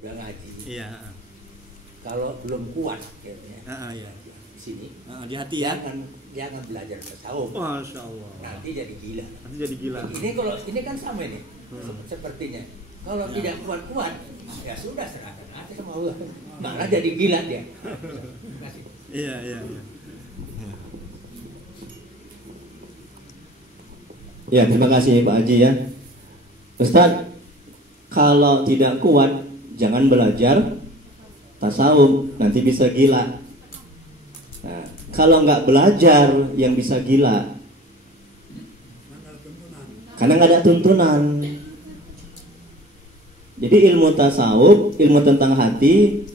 Udah ngaji. Iya. Kalau belum kuat ya, Iya. di sini Di hati ya. jangan belajar tasawuf. Masya Allah. Nanti jadi gila. Nanti jadi gila. Ini kan sama ini. Sepertinya. Kalau tidak kuat-kuat, ya sudah serahkan aja sama Allah. Malah jadi gila dia. Iya. Ya, terima kasih Pak Haji ya. Ustadz, kalau tidak kuat jangan belajar tasawuf, nanti bisa gila. Nah, kalau nggak belajar yang bisa gila, karena nggak ada tuntunan. Jadi ilmu tasawuf, ilmu tentang hati,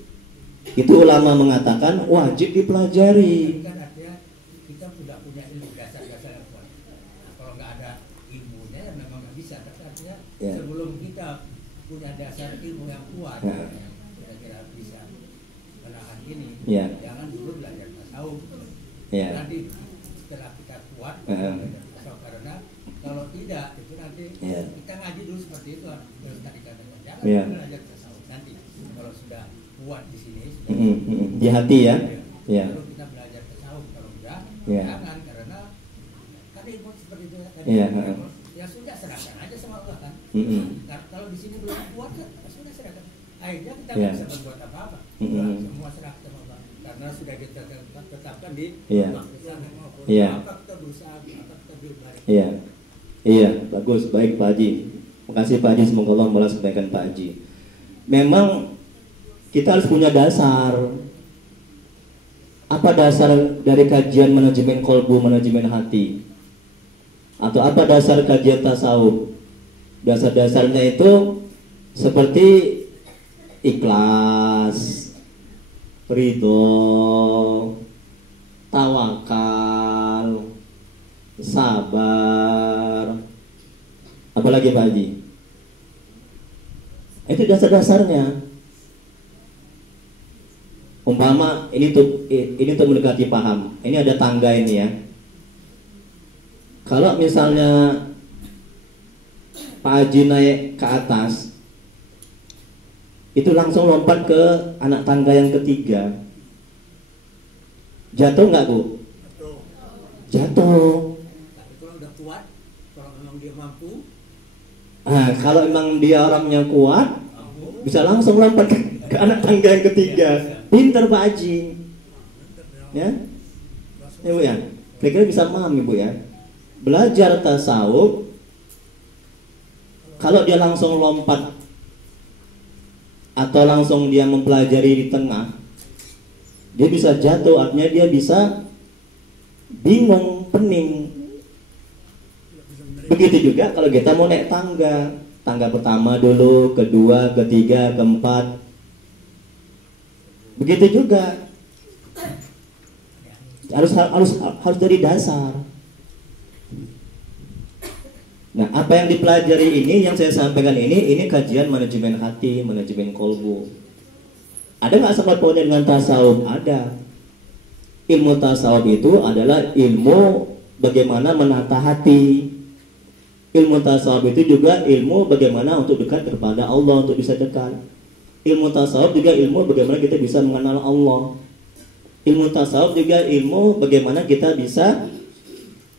itu ulama mengatakan wajib dipelajari. Kan artinya kita sudah punya ilmu dasar-dasar yang kuat. Nah, kalau nggak ada ilmunya ya memang nggak bisa. Tapi artinya sebelum kita punya dasar ilmu yang kuat, yang kira-kira bisa menahan ini, jangan dulu belajar tasawuf. Nanti setelah kita kuat belajar tasawuf, karena kalau tidak itu nanti kita ngaji dulu seperti itu terus tadi katakan jangan belajar tasawuf. Nanti kalau sudah kuat di sini di hati ya. Lalu kita belajar tasawuf, kalau enggak jangan, karena tadi seperti itu tadi ya sudah serahkan aja sama Allah kan. Kalau di sini belum kuat kan sudah serahkan. Akhirnya kita nggak bisa berbuat apa-apa. Semua serahkan sama Allah karena sudah ditetapkan di sana. Apa kita berusaha, apa kita berbalik. Iya, bagus, baik Pak Haji. Makasih Pak Haji, semoga Allah membalas kebaikan Pak Haji. Memang kita harus punya dasar. Apa dasar dari kajian manajemen kolbu, manajemen hati? Atau apa dasar kajian tasawuf? Dasar-dasarnya itu seperti ikhlas, ridho, tawakal, sabar. Apalagi Pak Haji? Itu dasar-dasarnya. Umpama ini untuk mendekati paham. Ini ada tangga ini ya. Kalau misalnya Pak Haji naik ke atas, itu langsung lompat ke anak tangga yang ketiga. Jatuh nggak Bu? Jatuh. Tapi kalau udah kuat, kalau memang dia mampu. Kalau memang dia orangnya kuat, bisa langsung lompat ke anak tangga yang ketiga. Pinter Pak Haji. Ya Bu ya. Kira-kira bisa paham Ibu ya. Belajar tasawuf, kalau dia langsung lompat atau langsung dia mempelajari di tengah, dia bisa jatuh, artinya dia bisa bingung, pening. Begitu juga kalau kita mau naik tangga. Tangga pertama dulu, kedua, ketiga, keempat. Begitu juga. Harus dari dasar. Nah, apa yang dipelajari ini, yang saya sampaikan ini kajian manajemen hati, manajemen kolbu. Ada nggak sangkut pautnya dengan tasawuf? Ada. Ilmu tasawuf itu adalah ilmu bagaimana menata hati. Ilmu tasawuf itu juga ilmu bagaimana untuk dekat kepada Allah, untuk bisa dekat. Ilmu tasawuf juga ilmu bagaimana kita bisa mengenal Allah. Ilmu tasawuf juga ilmu bagaimana kita bisa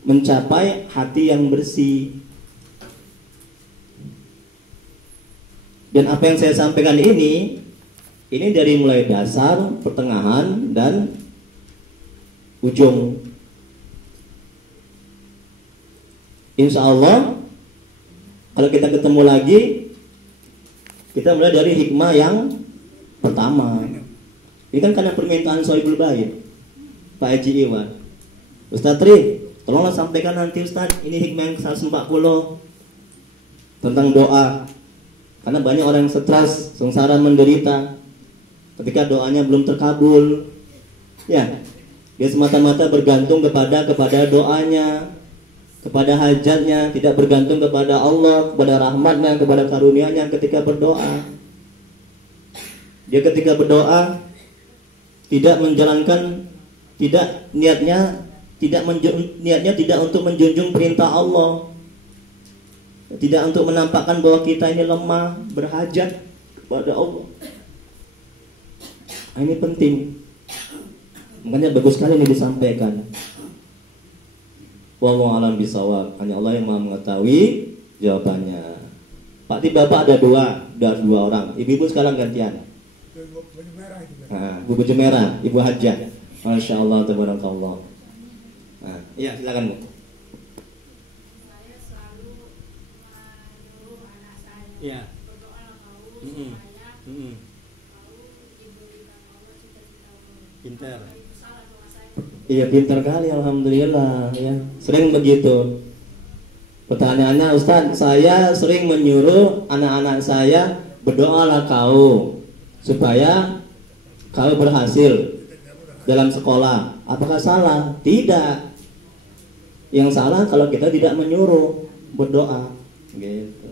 mencapai hati yang bersih. Dan apa yang saya sampaikan ini dari mulai dasar, pertengahan, dan ujung. Insya Allah kalau kita ketemu lagi, kita mulai dari hikmah yang pertama. Ini kan karena permintaan Sohibul Bait Pak Haji Iwan. Ustaz Tri, tolonglah sampaikan nanti Ustaz, ini hikmah yang 140 tentang doa. Karena banyak orang yang stres, sengsara, menderita ketika doanya belum terkabul. Ya, dia semata-mata bergantung kepada doanya, kepada hajatnya, tidak bergantung kepada Allah, kepada rahmatnya, kepada karunia-Nya ketika berdoa. Dia ketika berdoa tidak menjalankan, niatnya tidak untuk menjunjung perintah Allah, tidak untuk menampakkan bahwa kita ini lemah, berhajat kepada Allah. Nah, ini penting. Makanya bagus sekali ini disampaikan. Wallahu a'lam bishawab. Hanya Allah yang Maha mengetahui jawabannya. Pak Ti, Bapak ada dua orang. Ibu-ibu sekarang gantian. Nah, Bu baju merah, Ibu Hajah. Masya Allah, tabarakallah. Nah, iya silakan Bu. Saya selalu menyuruh anak saya Iya. berdoa mau Mm-mm. supaya Mm-mm. mau diberikan Allah cita-cita Allah. Pinter. Itu salah doa saya. Iya, pintar kali, alhamdulillah ya. Sering begitu. Pertanyaannya, Ustaz, saya sering menyuruh anak-anak saya berdoalah kau supaya kau berhasil dalam sekolah. Apakah salah? Tidak. Yang salah kalau kita tidak menyuruh berdoa. Gitu.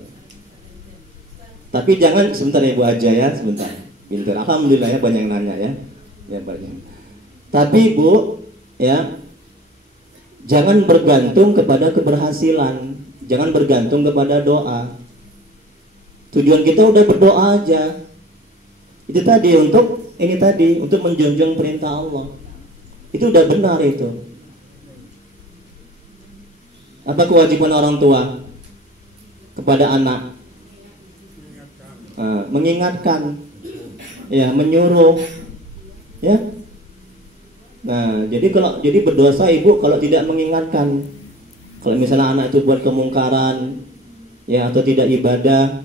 Tapi jangan sebentar ya Bu aja ya, sebentar. Pintar. Alhamdulillah ya, banyak yang nanya ya. Ya banyak. Tapi Bu, ya, jangan bergantung kepada keberhasilan, jangan bergantung kepada doa. Tujuan kita udah berdoa aja. Itu tadi untuk menjunjung perintah Allah. Itu udah benar itu. Apa kewajiban orang tua kepada anak? Mengingatkan, ya, menyuruh, ya. Nah, jadi berdosa ibu kalau tidak mengingatkan. Kalau misalnya anak itu buat kemungkaran, ya, atau tidak ibadah,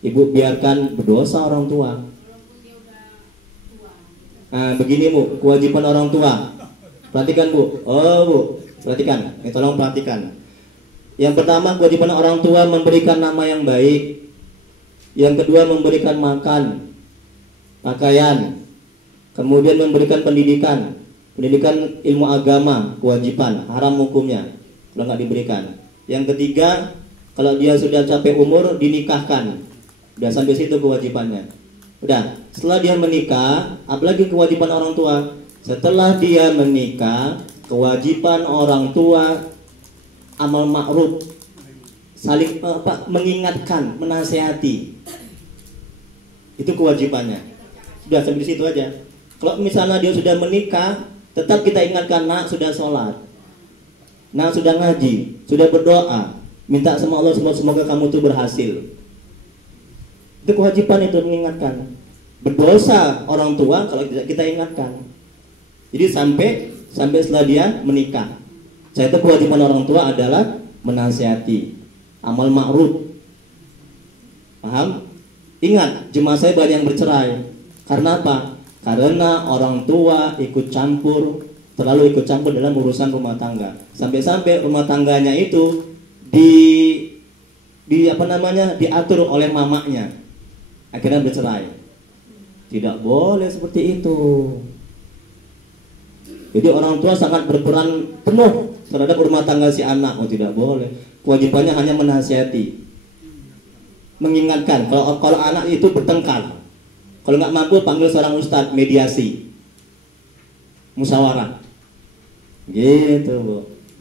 ibu biarkan, berdosa orang tua. Walaupun dia udah tua. Nah, begini Bu, kewajiban orang tua. Perhatikan Bu. Oh Bu, perhatikan. Tolong perhatikan. Yang pertama, kewajiban orang tua memberikan nama yang baik. Yang kedua, memberikan makan, pakaian. Kemudian memberikan pendidikan ilmu agama, kewajiban, haram hukumnya kalau nggak diberikan. Yang ketiga, kalau dia sudah capai umur, dinikahkan. Udah sampai situ kewajibannya. Udah, setelah dia menikah, apalagi kewajiban orang tua. Setelah dia menikah, kewajiban orang tua amal ma'ruf, saling mengingatkan, menasehati. Itu kewajibannya. Sudah sampai situ aja. Kalau misalnya dia sudah menikah, tetap kita ingatkan, nak sudah sholat, nak sudah ngaji, sudah berdoa, minta sama Allah semoga kamu tuh berhasil. Itu kewajiban itu, mengingatkan. Berdosa orang tua kalau tidak kita ingatkan. Jadi sampai setelah dia menikah. Saya itu kewajiban orang tua adalah menasihati, amal ma'ruf. Paham? Ingat, jemaah saya banyak yang bercerai. Karena apa? Karena orang tua terlalu ikut campur dalam urusan rumah tangga. Sampai-sampai rumah tangganya itu diatur oleh mamanya. Akhirnya bercerai. Tidak boleh seperti itu. Jadi orang tua sangat berperan penuh terhadap rumah tangga si anak. Oh, tidak boleh. Kewajibannya hanya menasihati, mengingatkan. Kalau anak itu bertengkar, kalau nggak mampu panggil seorang ustadz, mediasi, musyawarah, gitu Bu.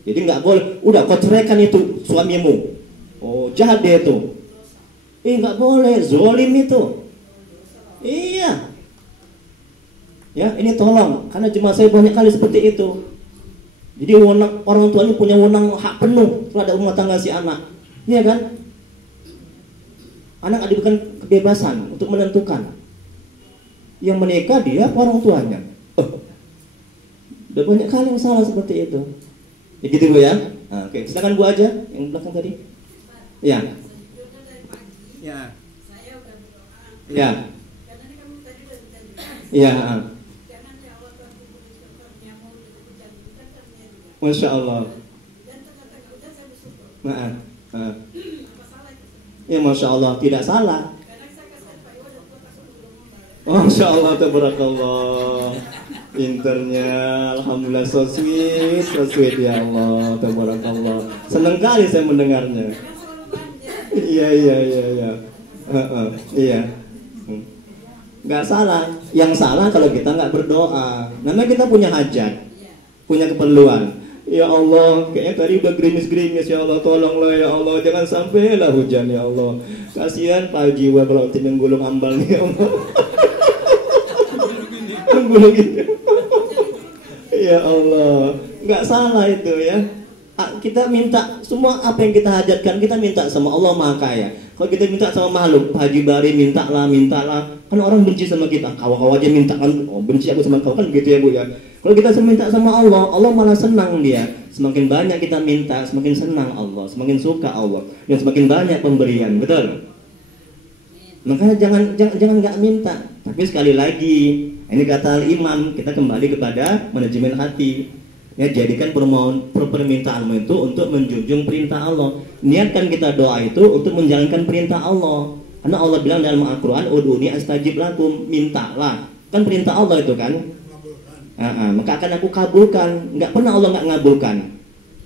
Jadi nggak boleh, udah kau ceraikan itu suamimu. Oh, jahat dia itu. Nggak boleh, zolim itu. Iya. Ya, ini tolong, karena jemaah saya banyak kali seperti itu. Jadi orang tua ini punya wewenang hak penuh terhadap rumah tangga si anak. Iya kan? Anak diberikan kebebasan untuk menentukan. Yang menikah dia orang tuanya. Udah banyak kali yang salah seperti itu. Ya gitu Bu ya. Nah, oke, silakan Bu aja yang belakang tadi. Ya. Sejujurnya dari pagi Ya. saya udah berdoa. Ya. Karena ini kamu tadi udah bilang. Ya. Jangan ya Allah Tuhan kuberi syukurnya mau hujan itu kan karunia juga. Masya Allah. Dan tengah-tengah hujan saya bersyukur. Maaf. Apa salah itu? Ya Masya Allah, tidak salah. Karena saya kasih Pak Iwan dan Pak Kasut belum ngomong. Masya Allah, tabarakallah. Pinternya, alhamdulillah, so sweet ya Allah, tabarakallah. Senang kali saya mendengarnya. Kan selalu banjir. Iya. Iya. Nggak salah. Yang salah kalau kita nggak berdoa. Namanya kita punya hajat, punya keperluan. Ya Allah, kayaknya tadi udah gerimis-gerimis, ya Allah, tolonglah ya Allah, jangan sampailah hujan ya Allah. Kasihan Pak Jiwa kalau tim yang gulung ambal nih ya Allah. gitu. Ya Allah, nggak salah itu ya. Kita minta semua apa yang kita hajatkan, kita minta sama Allah Maha Kaya. Kalau kita minta sama makhluk, Pak Haji Bari mintalah, kan orang benci sama kita. Kau aja minta kan, oh benci aku sama kau kan begitu ya Bu ya. Kalau kita minta sama Allah, Allah malah senang dia. Semakin banyak kita minta, semakin senang Allah, semakin suka Allah, dan semakin banyak pemberian, betul? Makanya jangan nggak minta. Tapi sekali lagi, ini kata Imam, kita kembali kepada manajemen hati. Ya, jadikan permintaanmu itu untuk menjunjung perintah Allah. Niatkan kita doa itu untuk menjalankan perintah Allah. Karena Allah bilang dalam Al-Quran, udhuni astajib lakum, mintalah. Kan perintah Allah itu kan. Maka akan aku kabulkan. Nggak pernah Allah nggak ngabulkan.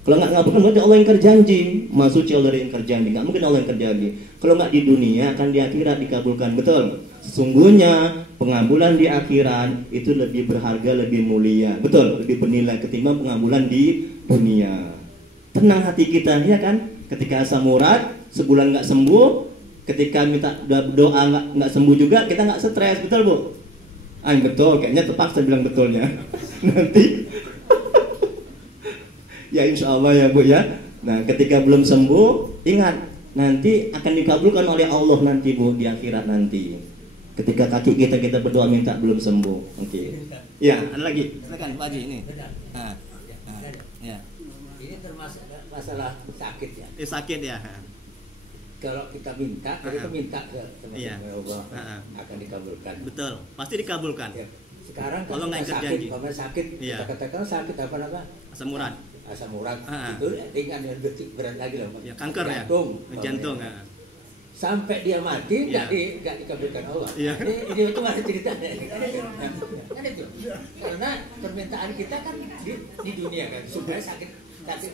Kalau nggak ngabulkan berarti Allah yang kerjanji. Maha suci Allah yang kerjanji. Nggak mungkin Allah yang kerjanji. Kalau nggak di dunia, akan di akhirat dikabulkan. Betul. Sesungguhnya pengabulan di akhirat itu lebih berharga, lebih mulia, betul, lebih bernilai ketimbang pengabulan di dunia. Tenang hati kita, ya kan? Ketika asam urat sebulan nggak sembuh, ketika minta doa nggak sembuh juga, kita nggak stres, betul Bu? Betul, kayaknya terpaksa bilang betulnya. Nanti, ya insya Allah ya Bu ya. Nah, ketika belum sembuh, ingat nanti akan dikabulkan oleh Allah nanti Bu di akhirat nanti. Ketika kaki kita berdoa minta belum sembuh. Oke. Ya, ada lagi. Silakan Pak Haji ini. Benar. Ya. Ini termasuk masalah sakit ya. Sakit ya. Kalau kita minta, kita minta ke Allah akan dikabulkan. Betul, pasti dikabulkan. Ya. Sekarang kalau nggak sakit, sakit, kita katakan sakit apa? Asam urat. Asam urat itu ringan dan berat lagi loh. Ya, kanker jantung. Sampai dia mati nggak dikabulkan Allah. Ini itu mana ceritanya? Kan itu. Karena permintaan kita kan di dunia kan supaya sakit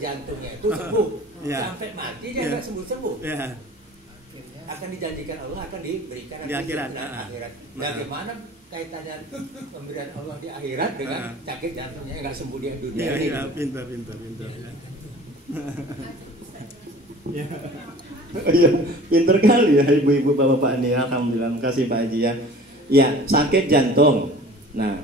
jantungnya itu sembuh. Sampai mati dia nggak sembuh. Akan dijanjikan Allah akan diberikan di akhirat. Bagaimana kaitannya pemberian Allah di akhirat dengan sakit jantungnya nggak sembuh di dunia? Iya, pintar. Iya, pinter kali ya ibu-ibu bapak-bapak ini. Alhamdulillah, makasih Pak Haji ya. Ya, sakit jantung. Nah,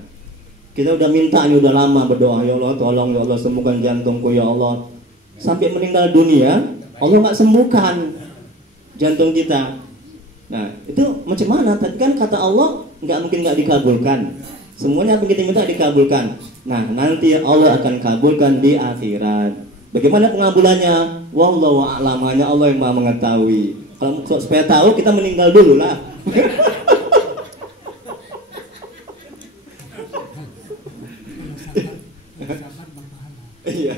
kita udah minta ini udah lama berdoa, ya Allah tolong ya Allah sembuhkan jantungku ya Allah. Sampai meninggal dunia, Allah nggak sembuhkan jantung kita. Nah, itu macam mana? Tadi kan kata Allah nggak mungkin nggak dikabulkan. Semuanya apa kita minta dikabulkan. Nah, nanti Allah akan kabulkan di akhirat. Bagaimana pengabulannya? Wallahu a'lam, hanya Allah yang Maha mengetahui. Kalau supaya tahu kita meninggal dulu lah. Iya,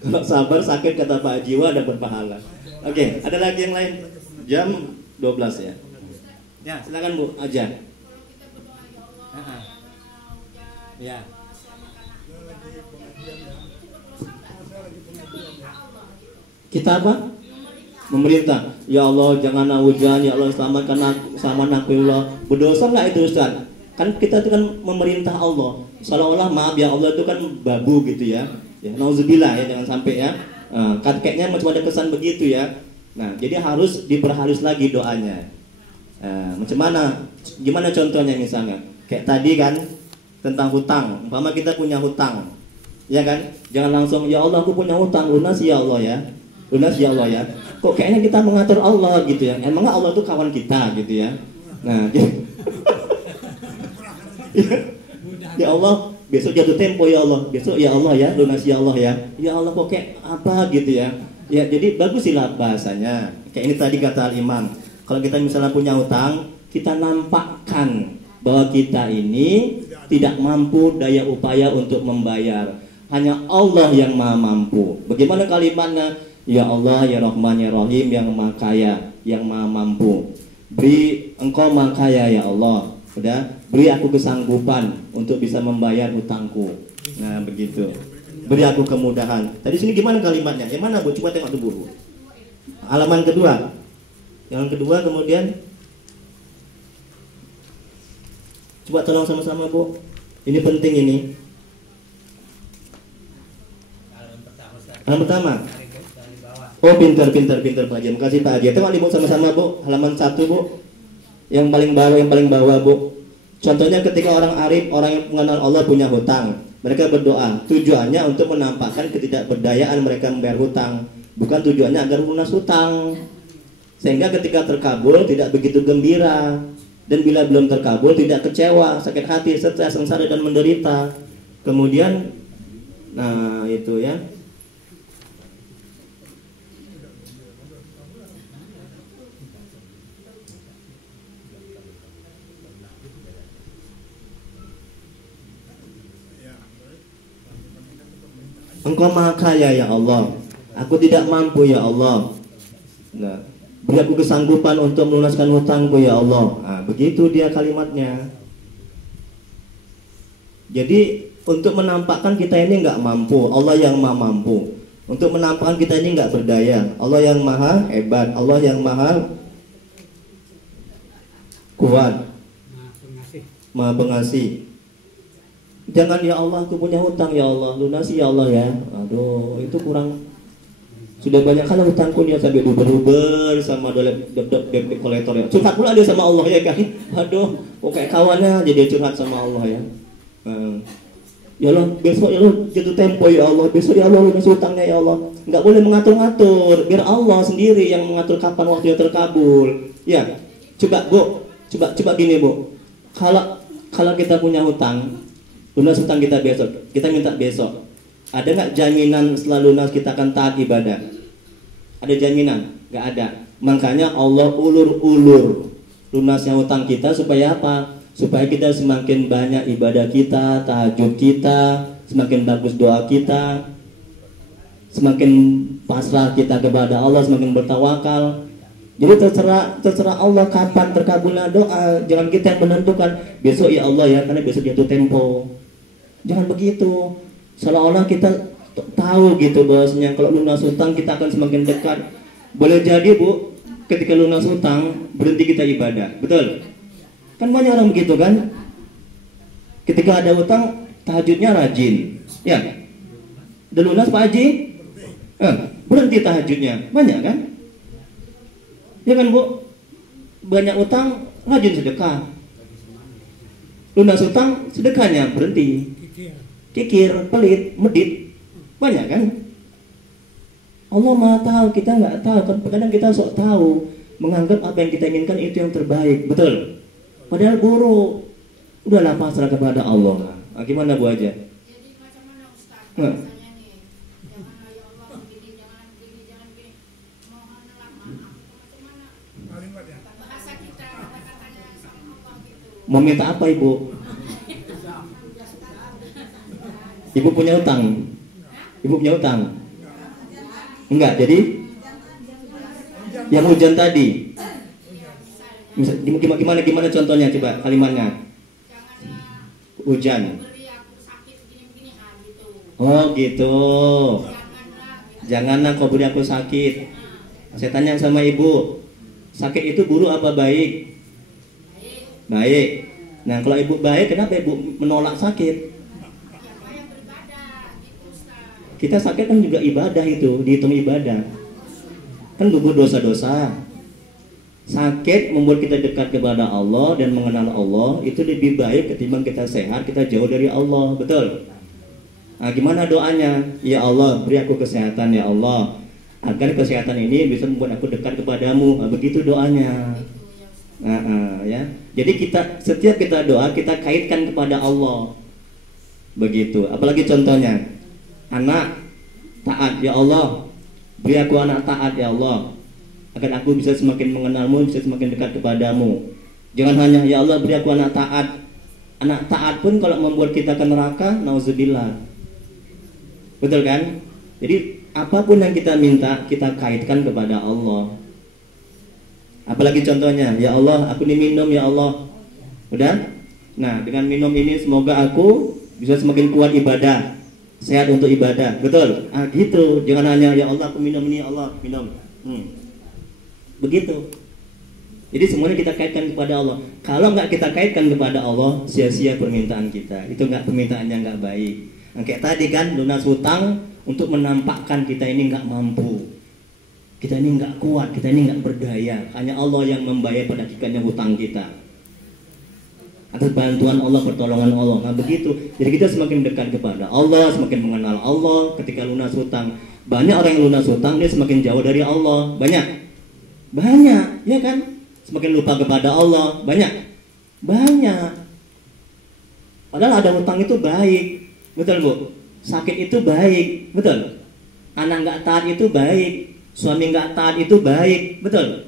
kalau sabar sakit kata Pak Jiwa ada berpahala. Oke, ada lagi yang lain? Jam 12 ya. Ya, silakan Bu aja. Ya. Kita apa? Memerintah. Ya Allah jangan hujan, ya Allah selamatkan aku, selamatkan aku ya Allah. Berdosa nggak itu Ustaz? Kan kita itu kan memerintah Allah. Seolah-olah maaf ya Allah itu kan babu gitu ya. Ya, nauzubillah ya, jangan sampai ya. Kayaknya macam ada kesan begitu ya. Nah, jadi harus diperhalus lagi doanya. Macam mana? Gimana contohnya misalnya? Kayak tadi kan tentang hutang. Umpama kita punya hutang, ya kan? Jangan langsung ya Allah aku punya hutang, lunas ya Allah ya. Lunas ya Allah ya. Kok kayaknya kita mengatur Allah gitu ya. Emangnya Allah itu kawan kita gitu ya. Nah, ya Allah, besok jatuh tempo ya Allah. Besok ya Allah ya, lunas ya Allah ya. Ya Allah kok kayak apa gitu ya. Ya, jadi bagus sih lah bahasanya. Kayak ini tadi kata Imam. Kalau kita misalnya punya hutang, kita nampakkan bahwa kita ini tidak mampu daya upaya untuk membayar. Hanya Allah yang Maha mampu. Bagaimana kalimatnya? Ya Allah, ya Rahman, ya Rahim, yang Maha Kaya, yang Maha Mampu. Beri Engkau Maha Kaya ya Allah. Udah, beri aku kesanggupan untuk bisa membayar hutangku. Nah, begitu. Beri aku kemudahan. Tadi sini gimana kalimatnya? Yang mana Bu? Coba tengok dulu. Halaman kedua. Yang kedua kemudian. Coba tolong sama-sama Bu. Ini penting ini. Halaman pertama. Oh pintar Pak Haji. Makasih Pak Haji. Tengok ibu sama-sama Bu. Halaman 1 Bu. Yang paling bawah Bu. Contohnya ketika orang arif, orang yang mengenal Allah punya hutang, mereka berdoa, tujuannya untuk menampakkan ketidakberdayaan mereka membayar hutang, bukan tujuannya agar lunas hutang. Sehingga ketika terkabul tidak begitu gembira, dan bila belum terkabul tidak kecewa, sakit hati, stres, sengsara dan menderita. Kemudian, nah itu ya. Engkau maha kaya ya Allah, aku tidak mampu ya Allah. Nah, beri aku kesanggupan untuk melunaskan hutangku ya Allah. Nah, begitu dia kalimatnya. Jadi untuk menampakkan kita ini nggak mampu, Allah yang maha mampu. Untuk menampakkan kita ini nggak berdaya, Allah yang maha hebat, Allah yang maha kuat, maha pengasih. Jangan ya Allah, aku punya hutang ya Allah, lunasi ya Allah ya. Aduh, itu kurang. Sudah banyak kali hutangku dia sampai uber-uber sama debt kolektor ya. Curhat pula dia sama Allah ya kan. Aduh, kok kayak kawannya jadi curhat sama Allah ya. Ya Allah, besok ya Allah jatuh tempo ya Allah, besok ya Allah lunasi hutangnya ya Allah. Nggak boleh mengatur-ngatur, biar Allah sendiri yang mengatur kapan waktunya terkabul. Ya, coba Bu, coba gini Bu. Kalau kita punya hutang, lunas hutang kita besok, kita minta besok. Ada nggak jaminan setelah lunas kita akan taat ibadah? Ada jaminan? Nggak ada. Makanya Allah ulur-ulur lunasnya hutang kita supaya apa? Supaya kita semakin banyak ibadah kita, tahajud kita, semakin bagus doa kita, semakin pasrah kita kepada Allah, semakin bertawakal. Jadi terserah Allah kapan terkabulnya doa. Jangan kita yang menentukan besok ya Allah ya, karena besok jatuh tempo. Jangan begitu. Seolah-olah kita tahu gitu bahwasanya kalau lunas hutang kita akan semakin dekat. Boleh jadi Bu, ketika lunas hutang berhenti kita ibadah. Betul? Kan banyak orang begitu kan? Ketika ada hutang tahajudnya rajin. Ya. Udah lunas Pak Haji? Berhenti tahajudnya. Banyak kan? Ya kan Bu? Banyak hutang rajin sedekah. Lunas hutang sedekahnya berhenti. Kikir, pelit, medit, banyak kan? Allah maha tahu, kita nggak tahu. Kadang kita sok tahu, menganggap apa yang kita inginkan itu yang terbaik, betul? Padahal buruk. Udahlah pasrah kepada Allah. Nah, gimana Bu aja? Jadi macam mana Ustaz? Misalnya nih, janganlah ya Allah begini, jangan begini, mohonlah maaf. Macam mana? Bahasa kita, kata-katanya sama Allah gitu. Mau minta apa Ibu? Ibu punya utang? Ibu punya utang? Enggak, jadi yang hujan tadi. Gimana contohnya coba kalimatnya? Hujan. Oh gitu. Janganlah kau beri aku sakit. Saya tanya sama ibu, sakit itu buruk apa baik? Baik. Nah kalau ibu baik, kenapa ibu menolak sakit? Kita sakit kan juga ibadah itu, dihitung ibadah. Kan gugur dosa-dosa. Sakit membuat kita dekat kepada Allah dan mengenal Allah, itu lebih baik ketimbang kita sehat, kita jauh dari Allah, betul? Nah, gimana doanya? Ya Allah, beri aku kesehatan ya Allah, agar kesehatan ini bisa membuat aku dekat kepadamu. Nah, begitu doanya. Ya. Jadi setiap kita doa kita kaitkan kepada Allah. Begitu. Apalagi contohnya, anak taat ya Allah, beri aku anak taat ya Allah, agar aku bisa semakin mengenalmu, bisa semakin dekat kepadamu. Jangan hanya ya Allah beri aku anak taat. Anak taat pun kalau membuat kita ke neraka, nauzubillah. Betul kan? Jadi apapun yang kita minta kita kaitkan kepada Allah. Apalagi contohnya, ya Allah aku diminum ya Allah. Udah? Nah dengan minum ini semoga aku bisa semakin kuat ibadah, sehat untuk ibadah, betul? Gitu, jangan hanya ya Allah aku minum ini, ya Allah minum. Begitu. Jadi semuanya kita kaitkan kepada Allah. Kalau nggak kita kaitkan kepada Allah, sia-sia permintaan kita. Itu nggak, permintaannya nggak baik. Nah, kayak tadi kan lunas hutang untuk menampakkan kita ini nggak mampu, kita ini nggak kuat, kita ini nggak berdaya. Hanya Allah yang membayar pada hakikatnya hutang kita. atas bantuan Allah, pertolongan Allah. Nah begitu. Jadi kita semakin dekat kepada Allah, semakin mengenal Allah. Ketika lunas hutang, banyak orang yang lunas hutang dia semakin jauh dari Allah. Banyak, ya kan? Semakin lupa kepada Allah. Banyak. Padahal ada hutang itu baik, betul Bu? Sakit itu baik, betul? Anak nggak taat itu baik, suami nggak taat itu baik, betul?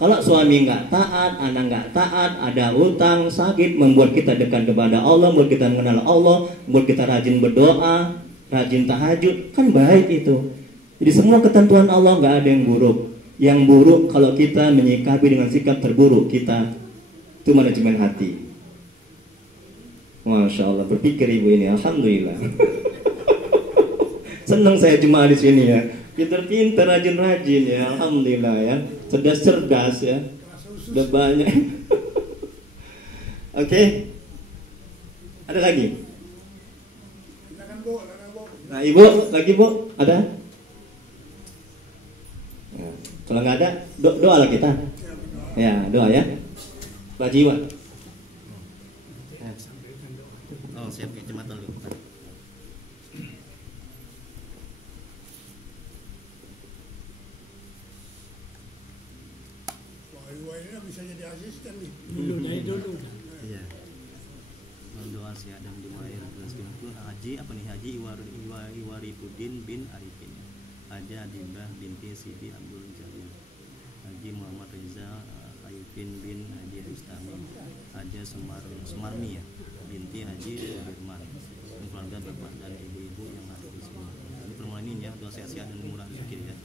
Kalau suami nggak taat, anak nggak taat, ada utang, sakit, membuat kita dekat kepada Allah, membuat kita mengenal Allah, membuat kita rajin berdoa, rajin tahajud, kan baik itu. Jadi semua ketentuan Allah nggak ada yang buruk. Yang buruk kalau kita menyikapi dengan sikap terburuk kita, itu manajemen hati. Masya Allah, berpikir ibu ini, alhamdulillah. Senang saya jemaah di sini ya. Pinter-pinter, rajin-rajin ya, alhamdulillah ya. Cerdas-cerdas ya. Udah banyak. Oke. Ada lagi? Nah, Ibu, lagi Bu, ada? Ya. Kalau nggak ada, doa lah kita. Ya, doa ya. Pak Jiwa. Oh, siap kacamata dulu. Bisa jadi asisten nih. Dulu. Iya. Doa si Adam dimulai Haji apa nih? Haji Iwaripudin bin Arifin. Haji Adibah binti Sidi Abdul Jalil. Haji Muhammad Reza Arifin bin Haji Bustami. Haji Sumarmi ya, binti Haji Sudirman. Keluarga bapak dan ibu-ibu yang ada di sini. Ini permohonan ini ya, doa sehat-sehat dan murah rezeki ya.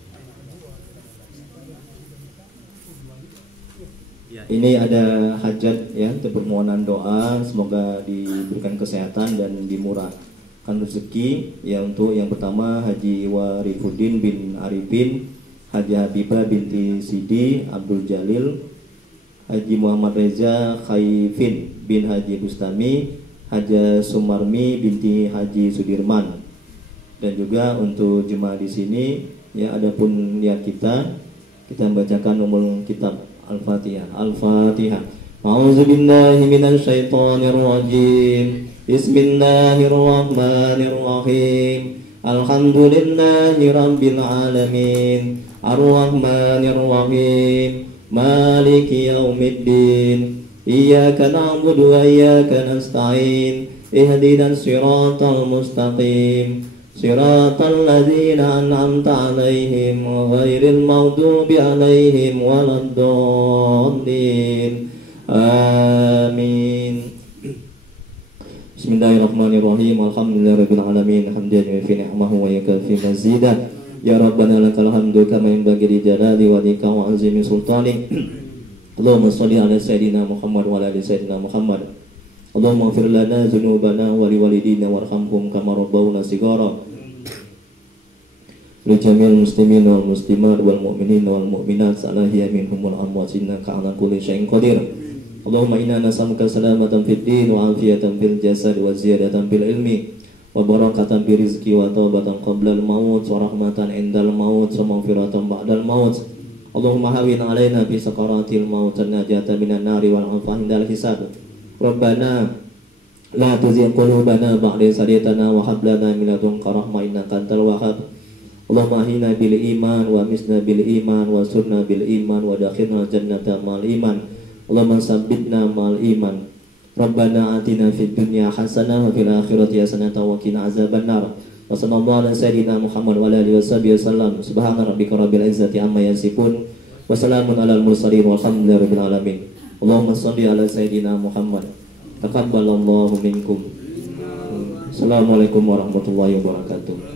Ini ada hajat ya, untuk permohonan doa, semoga diberikan kesehatan dan dimurahkan rezeki ya. Untuk yang pertama Haji Warifuddin bin Arifin, Haji Habibah binti Sidi Abdul Jalil, Haji Muhammad Reza Khaifin bin Haji Bustami, Haji Sumarmi binti Haji Sudirman. Dan juga untuk jemaah di sini ya, adapun niat kita membacakan umul kitab Al-Fatihah. Al-Fatihah. A'udzu billahi minasy syaithanir rajim. Bismillahirrahmanirrahim. Alhamdulillahi rabbil alamin. Ar-Rahmanir Rahim. Maliki yaumiddin. Iyyaka na'budu wa iyyaka nasta'in. Ihdinas siratal mustaqim. Siratal ladzina an'amta 'alaihim ghairil maghdubi 'alaihim waladdallin. Amin. Bismillahirrahmanirrahim. Alhamdulillahirabbil alamin. Hamdan yufi ni'amahu wa yakafi mazidah. Ya Rabbana lakal hamdu kama yanbaghi li jalali wajhika wa 'azimi sultanik. Allahumma shalli ala sayyidina Muhammad wa ala ali sayyidina Muhammad. Allahumma ighfir lana dzunubana wa liwalidina warhamhum kama rabbawna shighara. Li jami'il muslimin wal muslimat wal mu'minin wal mu'minat salahiya minhum wal amwat innaka 'ala kulli syai'in qadir. Allahumma inna nas'aluka salamatan fid din wa afiyatan fil jasad wa ziyadatan fil ilmi wa barakatan fi rizqi wa taubatan qabla al maut wa rahmatan indal maut wa maghfiratan ba'dal maut. Allahumma hawwin 'alaina fi sakaratil maut wa najata minan nari wal 'afwa indal hisab. Rabbana la tuzigh qulubana ba'da idh hadaytana wa hab lana min ladunka rahmah innaka antal wahhab. Allahumma ahyina bil iman wa misna bil iman wa surna bil iman wa dakhilna jannata mal iman. Allahumma sabbitna mal iman. Rabbana atina fid dunya hasanah wa fil akhirati hasanah wa qina azabannar. Wa sallallahu ala sayyidina Muhammad wa ala alihi wasallam. Subhana rabbika rabbil izzati amma yasifun wa salamun alal mursalin walhamdulillahi rabbil alamin. Allahumma shalli ala sayyidina Muhammad. Taqabbalallahu minkum. Assalamualaikum warahmatullahi wabarakatuh.